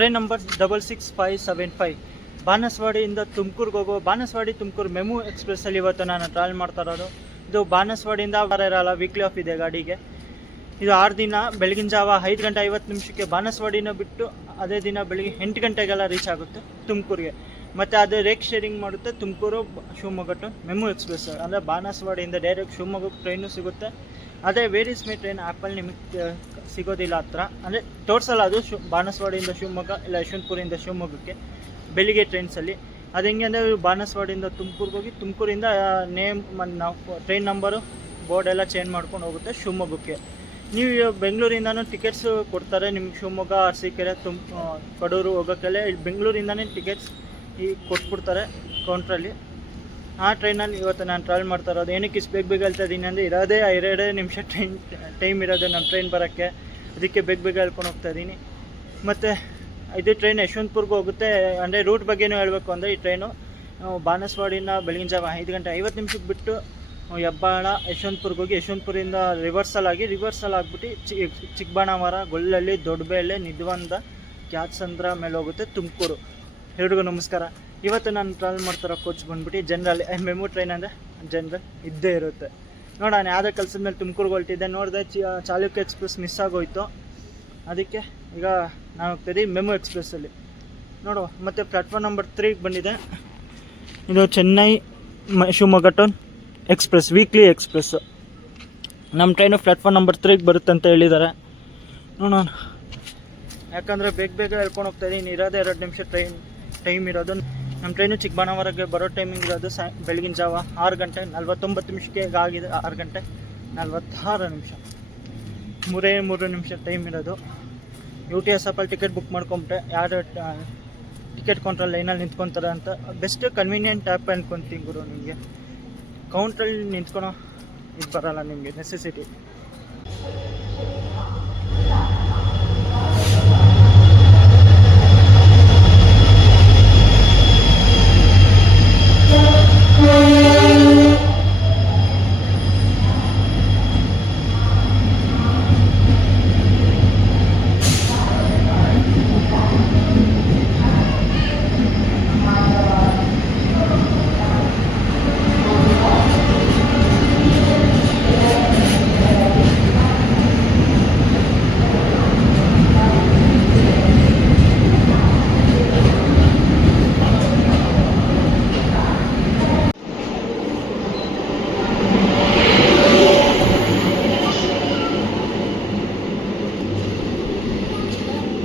Train number 66575 ಬಾನಸವಾಡಿಯಿಂದ ತುಮಕೂರಿಗೆ ಹೋಗೋ Banaswadi Tumakuru MEMU ಎಕ್ಸ್ಪ್ರೆಸ್ಸಲ್ಲಿ ಇವತ್ತು ನಾನು ಟ್ರಾವೆಲ್ ಮಾಡ್ತಾ ಇರೋದು. ಇದು ಬಾನಸವಾಡಿಯಿಂದ ವಾರ ಇರಲ್ಲ, ವೀಕ್ಲಿ ಆಫ್ ಇದೆ ಗಾಡಿಗೆ. ಇದು 6 ದಿನ ಬೆಳಗಿನ ಜಾವ 5 ಗಂಟೆ 50 ನಿಮಿಷಕ್ಕೆ ಬಾನಸವಾಡಿನ ಬಿಟ್ಟು ಅದೇ ದಿನ ಬೆಳಿಗ್ಗೆ 8 ಗಂಟೆಗೆಲ್ಲ ರೀಚ್ ಆಗುತ್ತೆ ತುಮಕೂರಿಗೆ. ಮತ್ತು ಅದು ರೇಕ್ ಶೇರಿಂಗ್ ಮಾಡುತ್ತೆ Tumakuru Shivamogga to MEMU express. ಅಂದರೆ ಬಾನಸವಾಡಿಯಿಂದ ಡೈರೆಕ್ಟ್ ಶಿವಮೊಗ್ಗಕ್ಕೆ ಟ್ರೈನು ಸಿಗುತ್ತೆ. ಅದೇ ವೇರಿಯಸ್ ಮೇ ಟ್ರೈನ್ ಆ್ಯಪಲ್ಲಿ ನಿಮಗೆ ಸಿಗೋದಿಲ್ಲ ಹತ್ರ, ಅಂದರೆ ತೋರಿಸಲ್ಲ ಅದು ಬಾನಸವಾಡಿಯಿಂದ ಶಿವಮೊಗ್ಗ ಇಲ್ಲ ಯಶವಂತಪುರದಿಂದ ಶಿವಮೊಗ್ಗಕ್ಕೆ ಬೆಳಿಗ್ಗೆ ಟ್ರೈನ್ಸಲ್ಲಿ. ಅದು ಹೆಂಗೆ ಅಂದರೆ ಬಾನಸವಾಡಿಯಿಂದ ತುಮಕೂರಿಗೆ ಹೋಗಿ ತುಮಕೂರಿಂದ ನೇಮ್ ನಾವು ಟ್ರೈನ್ ನಂಬರು ಬೋರ್ಡ್ ಎಲ್ಲ ಚೇಂಜ್ ಮಾಡ್ಕೊಂಡು ಹೋಗುತ್ತೆ ಶಿವಮೊಗ್ಗಕ್ಕೆ. ನೀವು ಬೆಂಗಳೂರಿಂದನೂ ಟಿಕೆಟ್ಸ್ ಕೊಡ್ತಾರೆ ನಿಮ್ಗೆ, ಶಿವಮೊಗ್ಗ ಅರಸೀಕೆರೆ ಕಡೂರು ಹೋಗೋಕ್ಕೆಲ್ಲ ಇಲ್ಲಿ ಬೆಂಗಳೂರಿಂದನೇ ಟಿಕೆಟ್ಸ್ ಕೊಟ್ಬಿಡ್ತಾರೆ ಕೌಂಟ್ರಲ್ಲಿ. ಆ ಟ್ರೈನಲ್ಲಿ ಇವತ್ತು ನಾನು ಟ್ರಾವೆಲ್ ಮಾಡ್ತಾ ಇರೋದು. ಏನಕ್ಕೆ ಇಷ್ಟು ಬೇಗ ಹೇಳ್ತಾ ಇದ್ದೀನಿ ಅಂದರೆ ಇರೋದೇ 2 ನಿಮಿಷ ಟೈಮ್ ಇರೋದು ನಮ್ಮ ಟ್ರೈನ್ ಬರೋಕ್ಕೆ, ಅದಕ್ಕೆ ಬೇಗ ಹೇಳ್ಕೊಂಡು ಹೋಗ್ತಾ ಇದ್ದೀನಿ. ಮತ್ತು ಇದು ಟ್ರೈನ್ ಯಶವಂತಪುರ್ಗೆ ಹೋಗುತ್ತೆ. ಅಂದರೆ ರೂಟ್ ಬಗ್ಗೆನೂ ಹೇಳಬೇಕು ಅಂದರೆ ಈ ಟ್ರೈನು ಬಾನಸವಾಡಿನ ಬೆಳಗಿನ ಜಾವ 5 ಗಂಟೆ 50 ನಿಮಿಷಕ್ಕೆ ಬಿಟ್ಟು ಹೆಬ್ಬಾಳ ಯಶವಂತಪುರ್ಗೆ ಹೋಗಿ ಯಶವಂತಪುರಿಂದ ರಿವರ್ಸಲ್ ಆಗಿಬಿಟ್ಟು ಚಿಕ್ಕಬಾಣಾವರ, ಗೊಲ್ಲಹಳ್ಳಿ, ದೊಡ್ಡಬೇಳೆ, ನಿದ್ವಂದ, ಕ್ಯಾತ್ಸಂದ್ರ ಮೇಲೆ ಹೋಗುತ್ತೆ ತುಮಕೂರು. ಎಲ್ರಿಗೂ ನಮಸ್ಕಾರ. ಇವತ್ತು ನಾನು ಟ್ರಾವೆಲ್ ಮಾಡ್ತಾರೋ ಕೋಚ್ ಬಂದುಬಿಟ್ಟು ಜನರಲ್ ಮೆಮು ಟ್ರೈನ್ ಅಂದರೆ ಜನರಲ್ ಇದ್ದೇ ಇರುತ್ತೆ. ನೋಡೋಣ ಯಾವುದೇ ಕೆಲಸದ ಮೇಲೆ ತುಮಕೂರಿಗೆ ಹೊರಟಿದ್ದೆ, ನೋಡಿದೆ ಚಾಲುಕ್ಯ ಎಕ್ಸ್ಪ್ರೆಸ್ ಮಿಸ್ ಆಗೋಯ್ತು. ಅದಕ್ಕೆ ಈಗ ನಾನು ಹೋಗ್ತಾಯಿದ್ದೀವಿ ಮೆಮು ಎಕ್ಸ್ಪ್ರೆಸ್ಸಲ್ಲಿ ನೋಡುವ. ಮತ್ತು ಪ್ಲ್ಯಾಟ್ಫಾರ್ಮ್ ನಂಬರ್ 3ಗೆ ಬಂದಿದೆ. ಇದು Chennai Shivamogga to express weekly express. ನಮ್ಮ ಟ್ರೈನು ಪ್ಲ್ಯಾಟ್ಫಾರ್ಮ್ ನಂಬರ್ 3ಗೆ ಬರುತ್ತೆ ಅಂತ ಹೇಳಿದ್ದಾರೆ. ನೋಡೋಣ, ಯಾಕಂದರೆ ಬೇಗ ಹೇಳ್ಕೊಂಡು ಹೋಗ್ತಾಯಿದ್ದೀನಿ. ಇರೋದೇ 2 ನಿಮಿಷ ಟೈಮ್ ಇರೋದು. ನಮ್ಮ ಟ್ರೈನು ಚಿಕ್ಕಬಾಣಾವರಕ್ಕೆ ಬರೋ ಟೈಮಿಂಗ್ ಇರೋದು ಬೆಳಗಿನ ಜಾವ 6 ಗಂಟೆ 49 ನಿಮಿಷಕ್ಕೆ. ಈಗ ಆಗಿದೆ 6 ಗಂಟೆ 46 ನಿಮಿಷ, 3 ನಿಮಿಷ ಟೈಮ್ ಇರೋದು. UTS ಆ್ಯಪಲ್ಲಿ ಟಿಕೆಟ್ ಬುಕ್ ಮಾಡ್ಕೊಂಬಿಟ್ಟೆ. ಯಾರು ಟಿಕೆಟ್ ಕೌಂಟ್ರಲ್ಲಿ ಲೈನಲ್ಲಿ ನಿಂತ್ಕೊತಾರೆ ಅಂತ. ಬೆಸ್ಟ್ ಕನ್ವೀನಿಯೆಂಟ್ ಆ್ಯಪ್ ಅನ್ಕೊತೀನಿ ಗುರು. ನಿಮಗೆ ಕೌಂಟ್ರಲ್ಲಿ ನಿಂತ್ಕೊಳೋ ಇದು ಬರೋಲ್ಲ ನಿಮಗೆ, ನೆಸೆಸಿಟಿ.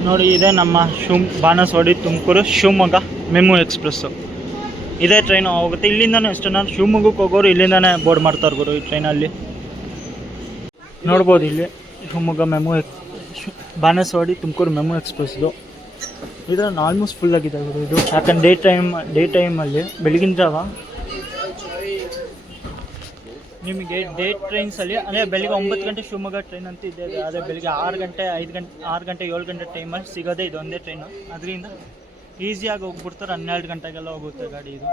ನೋಡಿ, ಇದೆ ನಮ್ಮ ಬಾನಸವಾಡಿ ತುಮಕೂರು ಶಿವಮೊಗ್ಗ ಮೆಮು ಎಕ್ಸ್ಪ್ರೆಸ್ಸು. ಇದೇ ಟ್ರೈನು ಹೋಗುತ್ತೆ. ಇಲ್ಲಿಂದನೇ ಅಷ್ಟೇ, ನಾನು ಶಿವಮೊಗ್ಗಕ್ಕೆ ಹೋಗೋರು ಇಲ್ಲಿಂದನೇ ಬೋರ್ಡ್ ಮಾಡ್ತಾರೆ ಗುರು. ಈ ಟ್ರೈನಲ್ಲಿ ನೋಡ್ಬೋದು, ಇಲ್ಲಿ ಶಿವಮೊಗ್ಗ ಮೆಮು ಬಾನಸವಾಡಿ ತುಮಕೂರು ಮೆಮು ಎಕ್ಸ್ಪ್ರೆಸ್ದು. ಇದನ್ನು ಆಲ್ಮೋಸ್ಟ್ ಫುಲ್ ಆಗಿದೆ ಗುರು ಇದು. ಯಾಕಂದ್ರೆ ಡೇ ಟೈಮಲ್ಲಿ ಬೆಳಗಿನ ಜಾವ ನಿಮಗೆ ಡೇ ಟ್ರೈನ್ಸಲ್ಲಿ ಅಂದರೆ ಬೆಳಿಗ್ಗೆ 9 ಗಂಟೆ ಶಿವಮೊಗ್ಗ ಟ್ರೈನ್ ಅಂತ ಇದೆ. ಅದೇ ಬೆಳಿಗ್ಗೆ 6 ಗಂಟೆ 7 ಗಂಟೆ ಟೈಮಲ್ಲಿ ಸಿಗೋದೇ ಇದು ಒಂದೇ ಟ್ರೈನು. ಅದರಿಂದ ಈಸಿಯಾಗಿ ಹೋಗ್ಬಿಡ್ತಾರೆ. 12 ಗಂಟೆಗೆಲ್ಲ ಹೋಗುತ್ತೆ ಗಾಡಿ ಇದು.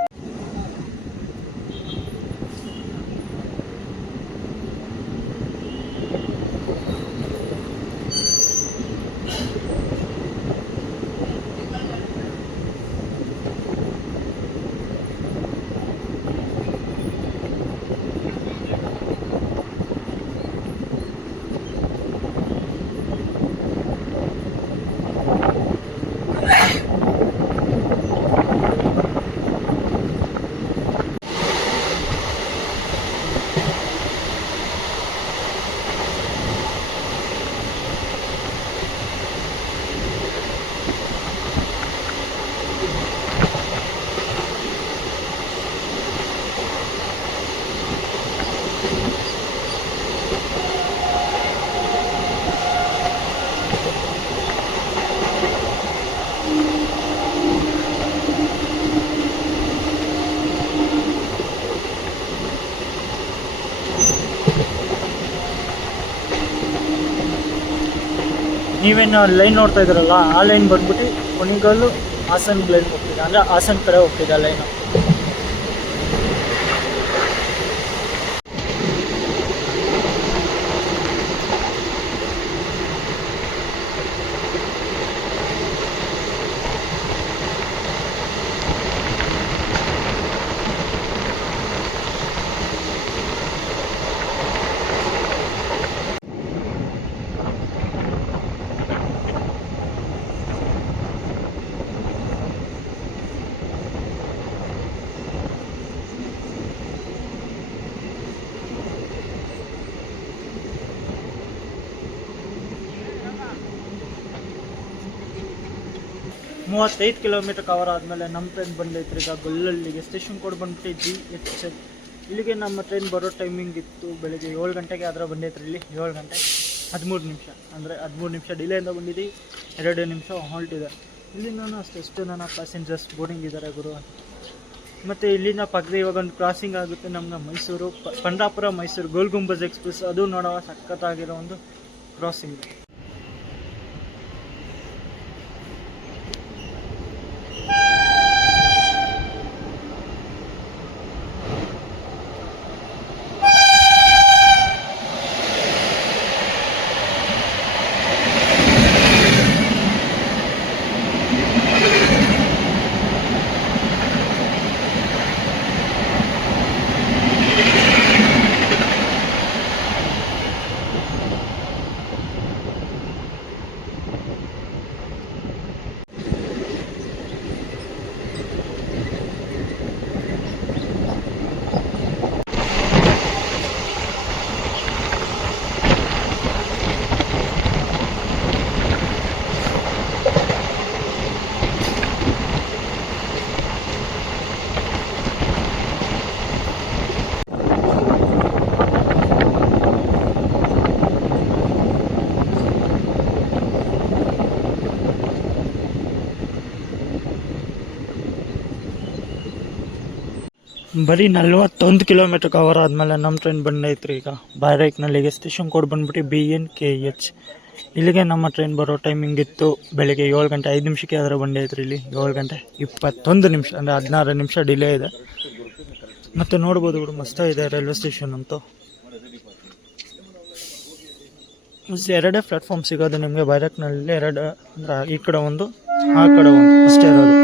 ನೀವೇನು ಲೈನ್ ನೋಡ್ತಾ ಇದ್ದೀರಲ್ಲ, ಆ ಲೈನ್ ಬಂದ್ಬಿಟ್ಟು ಕುಣಿಗಲ್ಲು ಹಾಸನ್ ಲೈನ್ ಹೋಗ್ತಿದೆ. ಅಂದರೆ ಹಾಸನ್ ಕಡೆ ಹೋಗ್ತಿದೆ ಲೈನು. 35 ಕಿಲೋಮೀಟರ್ ಕವರ್ ಆದಮೇಲೆ ನಮ್ಮ ಟ್ರೈನ್ ಬಂದೈತ್ರಿ ಈಗ ಗೊಲ್ಲಳ್ಳಿಗೆ. ಸ್ಟೇಷನ್ ಕೋಡ್ ಬಂದ್ಬಿಟ್ಟು GHL. ಇಲ್ಲಿಗೆ ನಮ್ಮ ಟ್ರೈನ್ ಬರೋ ಟೈಮಿಂಗ್ ಇತ್ತು ಬೆಳಗ್ಗೆ 7 ಗಂಟೆಗೆ, ಆದರೆ ಬಂದೈತ್ರಿ ಇಲ್ಲಿ 7 ಗಂಟೆ 13 ನಿಮಿಷ, ಅಂದರೆ 13 ನಿಮಿಷ ಡಿಲೇಯಿಂದ ಬಂದಿದ್ದು, 2 ನಿಮಿಷ ಹಾಲ್ಟ್ ಇದೆ. ಇಲ್ಲಿಂದ ಅಷ್ಟು ಎಷ್ಟು ನನ್ನ ಪ್ಯಾಸೆಂಜರ್ಸ್ ಬೋರ್ಡಿಂಗ್ ಇದ್ದಾರೆ ಗುರು. ಮತ್ತು ಇಲ್ಲಿಂದ ಪಕ್ಕದ ಇವಾಗ ಒಂದು ಕ್ರಾಸಿಂಗ್ ಆಗುತ್ತೆ ನಮ್ಗೆ ಮೈಸೂರು ಪಂಡ್ರಾಪುರ ಮೈಸೂರು ಗೋಲ್ ಗುಂಬಜ್ ಎಕ್ಸ್ಪ್ರೆಸ್, ಅದು ನೋಡುವ ಸಖತ್ತಾಗಿರೋ ಒಂದು ಕ್ರಾಸಿಂಗ್. ಬರೀ 41 ಕಿಲೋಮೀಟರ್ ಕವರ್ ಆದಮೇಲೆ ನಮ್ಮ ಟ್ರೈನ್ ಬಂದೈತ್ರಿ ಈಗ ಬೈರೈಕ್ನಲ್ಲಿಗೆ. ಸ್ಟೇಷನ್ ಕೋಡ್ ಬಂದ್ಬಿಟ್ಟು BNKH. ಇಲ್ಲಿಗೆ ನಮ್ಮ ಟ್ರೈನ್ ಬರೋ ಟೈಮಿಂಗ್ ಇತ್ತು ಬೆಳಿಗ್ಗೆ 7 ಗಂಟೆ 5 ನಿಮಿಷಕ್ಕೆ, ಅದರ ಬಂದೈತ್ರಿ ಇಲ್ಲಿ 7 ಗಂಟೆ 21 ನಿಮಿಷ, ಅಂದರೆ 16 ನಿಮಿಷ ಡಿಲೇ ಇದೆ. ಮತ್ತು ನೋಡ್ಬೋದು ಬಿಡು ಮಸ್ತಾಗಿದೆ ರೈಲ್ವೆ ಸ್ಟೇಷನ್ ಅಂತೂ. ಎರಡೇ ಪ್ಲಾಟ್ಫಾರ್ಮ್ ಸಿಗೋದು ನಿಮಗೆ ಬೈರೈಕ್ನಲ್ಲಿ, ಎರಡು ಅಂದರೆ ಈ ಕಡೆ ಒಂದು ಆ ಕಡೆ ಒಂದು ಅಷ್ಟೇ ಇರೋದು.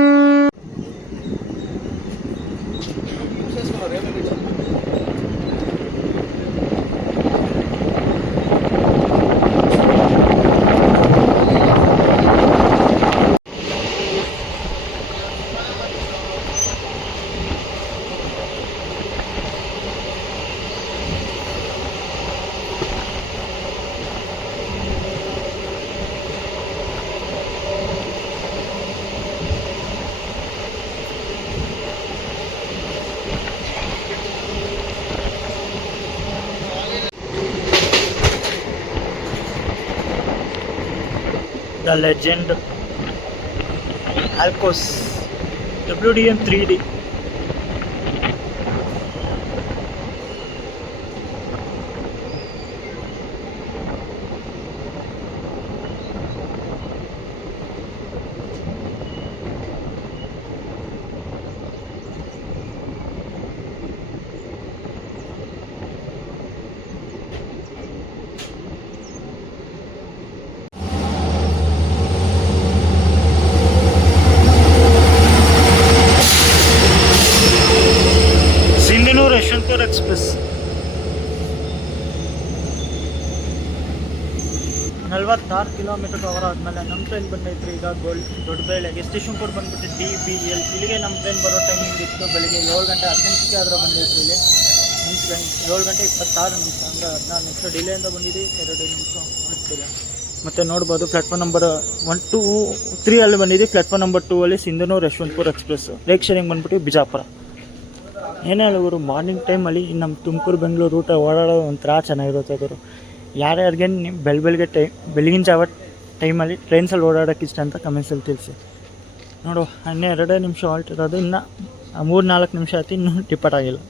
The legend Alcos WDM 3D. Yeshwantpur express 46 kilometre cover ಆದಮೇಲೆ ನಮ್ಮ ಟ್ರೈನ್ ಬಂದೈತ್ರಿ ಈಗ ದೊಡ್ಡಬೇಳೆಗೆ. ಸ್ಟೇಷನ್ ಕೋಡ್ ಬಂದ್ಬಿಟ್ಟು DBL. ಇಲ್ಲಿಗೆ ನಮ್ಮ ಟ್ರೈನ್ ಬರೋ ಟೈಮಿಂಗ್ ಇತ್ತು ಬೆಳಿಗ್ಗೆ 7 ಗಂಟೆ 10 ನಿಮಿಷಕ್ಕೆ, ಅದರ ಬಂದೈತ್ರಿ ಇಲ್ಲಿ 7 ಗಂಟೆ 26 ನಿಮಿಷ, ಅಂದರೆ 16 ನಿಮಿಷ ಡಿಲೇಯಿಂದ ಬಂದಿದ್ದು, 2 ನಿಮಿಷ ಆಗ್ತಿದೆ. ಮತ್ತು ನೋಡ್ಬೋದು ಪ್ಲಾಟ್ಫಾರ್ಮ್ ನಂಬರ್ 1, 2, 3 ಅಲ್ಲಿ ಬಂದಿದೆ. ಪ್ಲಾಟ್ಫಾರ್ಮ್ ನಂಬರ್ 2 ಅಲ್ಲಿ Sindhanur Yeshwantpur express. Rake sharing ಬಂದ್ಬಿಟ್ಟು ಬಿಜಾಪುರ. ಏನೇ ಹೇಳೋರು ಮಾರ್ನಿಂಗ್ ಟೈಮಲ್ಲಿ ನಮ್ಮ ತುಮಕೂರು ಬೆಂಗಳೂರು ರೂಟ ಓಡಾಡೋದು ಒಂಥರ ಚೆನ್ನಾಗಿರುತ್ತೆ ಅವರು. ಯಾರ್ಯಾರಿಗೆ ನೀವು ಬೆಳಗಿನ ಜಾವ ಟೈಮಲ್ಲಿ ಟ್ರೈನ್ಸಲ್ಲಿ ಓಡಾಡೋಕ್ಕೆ ಇಷ್ಟ ಅಂತ ಕಮೆಂಟ್ಸಲ್ಲಿ ತಿಳಿಸಿ. ನೋಡು 12 ನಿಮಿಷ ಹಾಲ್ಟ್ ಇರೋದು, ಇನ್ನು 3-4 ನಿಮಿಷ ಆಯ್ತು, ಇನ್ನೂ ಡಿಪಾರ್ಟ್ ಆಗಿಲ್ಲ.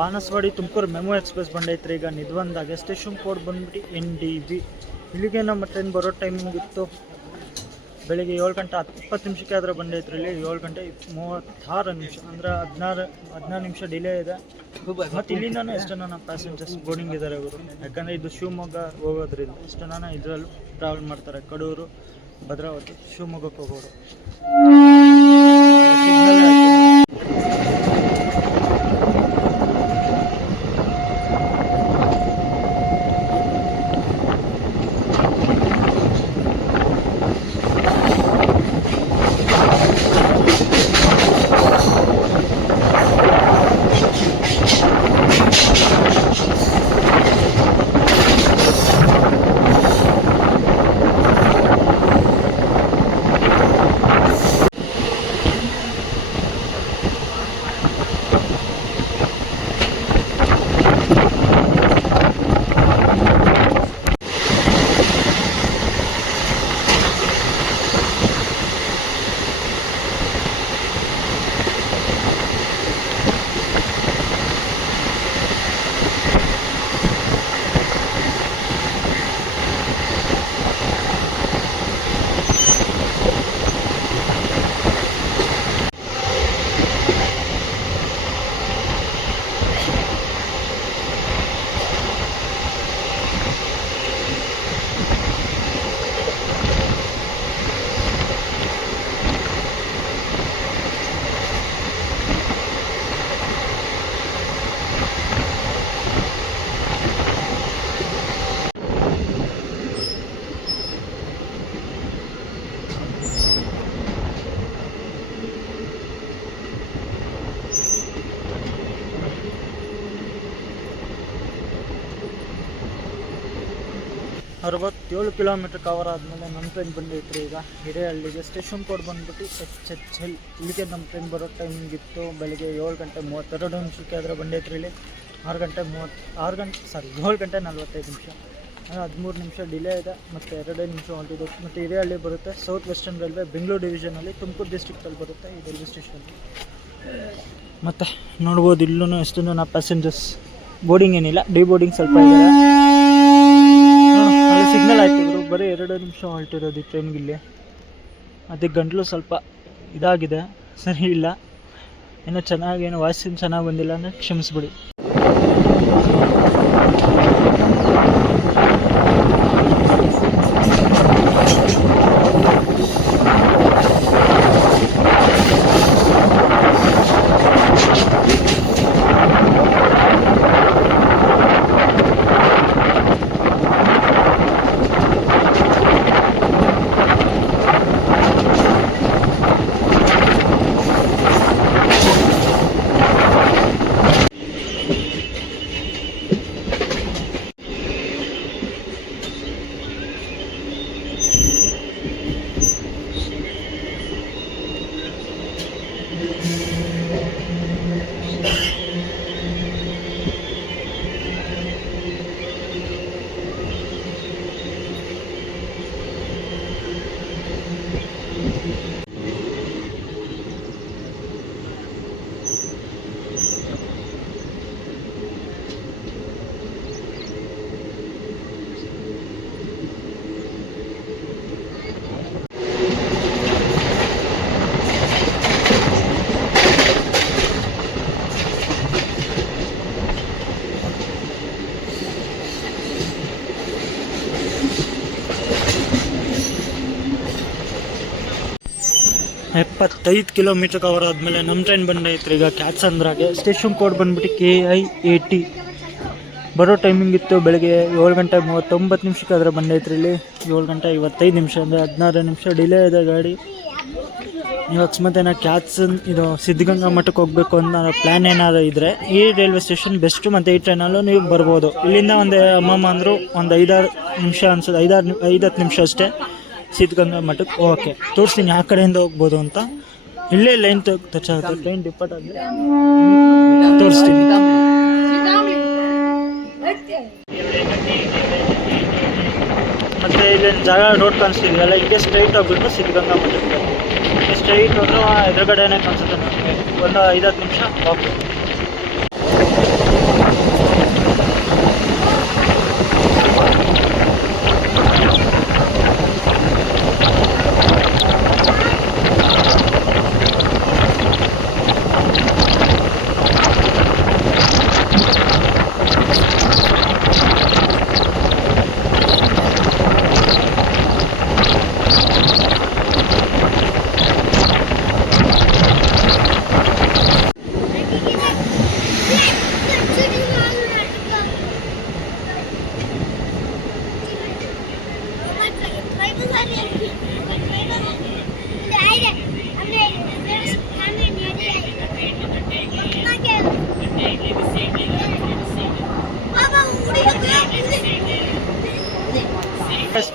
ಬಾನಸವಾಡಿ ತುಮಕೂರು ಮೆಮು ಎಕ್ಸ್ಪ್ರೆಸ್ ಬಂಡಿ ಐತ್ರಿ ಈಗ ನಿದ್ವಂದಾಗೆ. ಸ್ಟೇಷನ್ ಕೋಡ್ ಬಂದ್ಬಿಟ್ಟು NDV. ಇಲ್ಲಿಗೆ ನಮ್ಮ ಟ್ರೈನ್ ಬರೋ ಟೈಮಿಂಗ್ ಇತ್ತು ಬೆಳಿಗ್ಗೆ 7 ಗಂಟೆ 20 ನಿಮಿಷಕ್ಕೆ ಆದ್ರೆ ಬಂಡಿ ಐತ್ರಿ. ಇಲ್ಲಿ 7 ಗಂಟೆ 36 ನಿಮಿಷ ಅಂದರೆ 16 ನಿಮಿಷ ಡಿಲೇ ಇದೆ. ಮತ್ತು ಇಲ್ಲಿಂದ ಎಷ್ಟು ಜನ ಪ್ಯಾಸೆಂಜರ್ಸ್ ಬೋರ್ಡಿಂಗ್ ಇದ್ದಾರೆ ಇವರು, ಯಾಕಂದರೆ ಇದು ಶಿವಮೊಗ್ಗ ಹೋಗೋದ್ರಿಂದ ಎಷ್ಟು ಜನ ಇದರಲ್ಲೂ ಟ್ರಾವೆಲ್ ಮಾಡ್ತಾರೆ. ಕಡೂರು, ಭದ್ರಾವತಿ, ಶಿವಮೊಗ್ಗಕ್ಕೆ ಹೋಗೋರು. ಅರವತ್ತೇಳು ಕಿಲೋಮೀಟ್ರ್ ಕವರ್ ಆದಮೇಲೆ ನಮ್ಮ ಟ್ರೈನ್ ಬಂದೈತ್ರಿ ಈಗ ಹಿರೇಹಳ್ಳಿಗೆ. ಸ್ಟೇಷನ್ ಕೋಡ್ ಬಂದ್ಬಿಟ್ಟು HHL. ಇಲ್ಲಿಗೆ ನಮ್ಮ ಟ್ರೈನ್ ಬರೋ ಟೈಮಿಂಗ್ ಇತ್ತು ಬೆಳಿಗ್ಗೆ 7 ಗಂಟೆ 32 ನಿಮಿಷಕ್ಕೆ ಆದರೆ ಬಂದೈತ್ರಿ. ಇಲ್ಲಿ 7 ಗಂಟೆ 45 ನಿಮಿಷ, 13 ನಿಮಿಷ ಡಿಲೇ ಇದೆ ಮತ್ತು 2 ನಿಮಿಷ ಹೊಂಟಿದೆ. ಮತ್ತು ಹಿರೇಹಳ್ಳಿ ಬರುತ್ತೆ, ಸೌತ್ ವೆಸ್ಟರ್ನ್ ರೈಲ್ವೆ ಬೆಂಗಳೂರು ಡಿವಿಷನಲ್ಲಿ ತುಮಕೂರು ಡಿಸ್ಟ್ರಿಕ್ಟಲ್ಲಿ ಬರುತ್ತೆ ಈ ರೈಲ್ವೆ ಸ್ಟೇಷನ್. ಮತ್ತು ನೋಡ್ಬೋದು ಇಲ್ಲೂ ಎಷ್ಟು ಜನ ಪ್ಯಾಸೆಂಜರ್ಸ್. ಬೋರ್ಡಿಂಗ್ ಏನಿಲ್ಲ, ಬೋರ್ಡಿಂಗ್ ಸ್ವಲ್ಪ ಇದ್ದಾರೆ. ಅಲ್ಲಿ ಸಿಗ್ನಲ್ ಆಯ್ತು ಇವರು, ಬರೀ 2 ನಿಮಿಷ ಹೊರಟಿರೋದು ಈ ಟ್ರೈನ್ಗಿಲ್ಲಿ. ಅದಕ್ಕೆ ಗಂಟಲು ಸ್ವಲ್ಪ ಇದಾಗಿದೆ, ಸರಿ ಇಲ್ಲ, ಏನೋ ಚೆನ್ನಾಗೇನು ವಾಯ್ಸ್ ಚೆನ್ನಾಗಿ ಬಂದಿಲ್ಲ ಅಂದರೆ ಕ್ಷಮಿಸ್ಬಿಡಿ. ಎಪ್ಪತ್ತೈದು ಕಿಲೋಮೀಟ್ರ್ ಕವರ್ ಆದಮೇಲೆ ನಮ್ಮ ಟ್ರೈನ್ ಬಂದೈತ್ರಿ ಈಗ ಕ್ಯಾತ್ಸಂದ್ರಾಗೆ. ಸ್ಟೇಷನ್ ಕೋಡ್ ಬಂದುಬಿಟ್ಟು KI80. ಬರೋ ಟೈಮಿಂಗ್ ಇತ್ತು ಬೆಳಗ್ಗೆ 7 ಗಂಟೆ 39 ನಿಮಿಷಕ್ಕೆ ಆದರೆ ಬಂದೈತ್ರಿ. ಇಲ್ಲಿ 7 ಗಂಟೆ 55 ನಿಮಿಷ ಅಂದರೆ 16 ನಿಮಿಷ ಡಿಲೇ ಇದೆ ಗಾಡಿ. ನೀವು ಅಕಸ್ಮಾತ್ ಏನೋ ಇದು ಸಿದ್ಧಗಂಗಾ ಮಠಕ್ಕೆ ಹೋಗಬೇಕು ಅನ್ನೋ ಪ್ಲ್ಯಾನ್ ಏನಾದರೂ ಇದ್ದರೆ ಈ ರೈಲ್ವೆ ಸ್ಟೇಷನ್ ಬೆಸ್ಟು. ಮತ್ತು ಈ ಟ್ರೈನಲ್ಲೂ ನೀವು ಬರ್ಬೋದು. ಇಲ್ಲಿಂದ ಒಂದು ಅಮ್ಮಮ್ಮ ಅಂದರು ಒಂದು 5-6 ನಿಮಿಷ ಅನ್ಸೋದು, 5-10 ನಿಮಿಷ ಅಷ್ಟೇ ಸಿದ್ಧಗಂಗಾ ಮಠಕ್ಕೆ. ಓಕೆ, ತೋರಿಸ್ತೀನಿ ಆ ಕಡೆಯಿಂದ ಹೋಗ್ಬೋದು ಅಂತ. ಇಲ್ಲೇ ಲೈನ್ ಟಚ್ ಆಗುತ್ತೆ, ಟ್ರೈನ್ ಡಿಪಾರ್ಟ್ ಆದರೆ ತೋರಿಸ್ತೀನಿ. ಮತ್ತು ಇಲ್ಲೇನು ಜಾಗ ರೋಡ್ ಕಾಣಿಸ್ತಿದೆಯಲ್ಲ, ಹೀಗೆ ಸ್ಟ್ರೈಟ್ ಹೋಗ್ಬಿಟ್ಟು ಸಿದ್ಧಗಂಗಾ ಮಠಕ್ಕೆ ಸ್ಟ್ರೈಟ್ ಹೋದ್ರೆ ಎದುರುಗಡೆನೇ ಕಾಣಿಸುತ್ತೆ ನಮಗೆ. ಒಂದು 5-10 ನಿಮಿಷ ಹೋಗ್ಬೇಕು.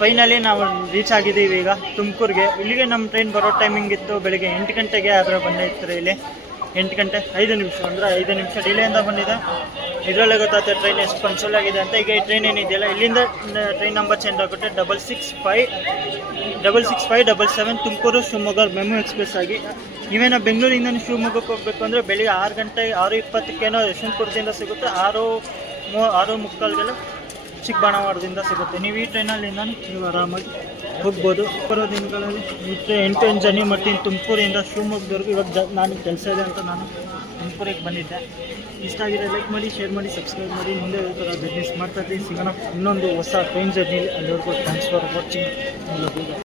ಫೈನಲಿ ನಾವು ರೀಚ್ ಆಗಿದ್ದೀವಿ ಈಗ ತುಮಕೂರಿಗೆ. ಇಲ್ಲಿಗೆ ನಮ್ಮ ಟ್ರೈನ್ ಬರೋ ಟೈಮಿಂಗ್ ಇತ್ತು ಬೆಳಿಗ್ಗೆ 8 ಗಂಟೆಗೆ, ಆದರೆ ಬಂದಿತ್ತು ಇಲ್ಲಿ 8 ಗಂಟೆ 5 ನಿಮಿಷ, ಅಂದರೆ 5 ನಿಮಿಷ ಡಿಲೇಯಿಂದ ಬಂದಿದೆ. ಇದರಲ್ಲೇ ಗೊತ್ತಾಗುತ್ತೆ ಟ್ರೈನ್ ಎಷ್ಟು ಪಂಕ್ಚುಲ್ ಆಗಿದೆ ಅಂತ. ಈಗ ಈ ಟ್ರೈನ್ ಏನಿದೆಯಲ್ಲ, ಇಲ್ಲಿಂದ ಟ್ರೈನ್ ನಂಬರ್ ಚೇಂಜ್ ಆಗುತ್ತೆ 66577 ತುಮಕೂರು ಶಿವಮೊಗ್ಗ ಮೆಮು ಎಕ್ಸ್ಪ್ರೆಸ್ ಆಗಿ. ನೀವೇನೋ ಬೆಂಗಳೂರಿಂದ ಶಿವಮೊಗ್ಗಕ್ಕೆ ಹೋಗಬೇಕು ಅಂದರೆ ಬೆಳಿಗ್ಗೆ 6 ಗಂಟೆ 6:20ಕ್ಕೇನೋ ಯಶವಂತಪುರದಿಂದ ಸಿಗುತ್ತೆ, 6:45ಗೆಲ್ಲ ಚಿಕ್ಕಬಾಣಾವರದಿಂದ ಸಿಗುತ್ತೆ. ನೀವು ಈ ಟ್ರೈನಲ್ಲಿಂದ ನೀವು ಆರಾಮಾಗಿ ಹೋಗ್ಬೋದು. ಬರೋ ದಿನಗಳಲ್ಲಿ ಈ ಟ್ರೈನ್ 8 ಜರ್ನಿ ಮಾಡ್ತೀನಿ ತುಮಕೂರಿಂದ ಶಿವಮೊಗ್ಗದವರೆಗೂ. ಇವಾಗ ನಾನು ಕೆಲಸ ಇದೆ ಅಂತ ನಾನು ತುಮಕೂರಿಗೆ ಬಂದಿದ್ದೆ. ಇಷ್ಟ ಆಗಿದೆ ಲೈಕ್ ಮಾಡಿ, ಶೇರ್ ಮಾಡಿ, ಸಬ್ಸ್ಕ್ರೈಬ್ ಮಾಡಿ. ಮುಂದೆ ಈ ಥರ ಬಿಸ್ನೆಸ್ ಮಾಡ್ತಾ ಇದ್ದೀನಿ. ಸಿಗೋಣ ಇನ್ನೊಂದು ಹೊಸ ಟ್ರೈನ್ ಜರ್ನಿಲಿ. ಅಲ್ಲಿವರೆಗೂ ಥ್ಯಾಂಕ್ಸ್ ಫಾರ್ ವಾಚಿಂಗ್.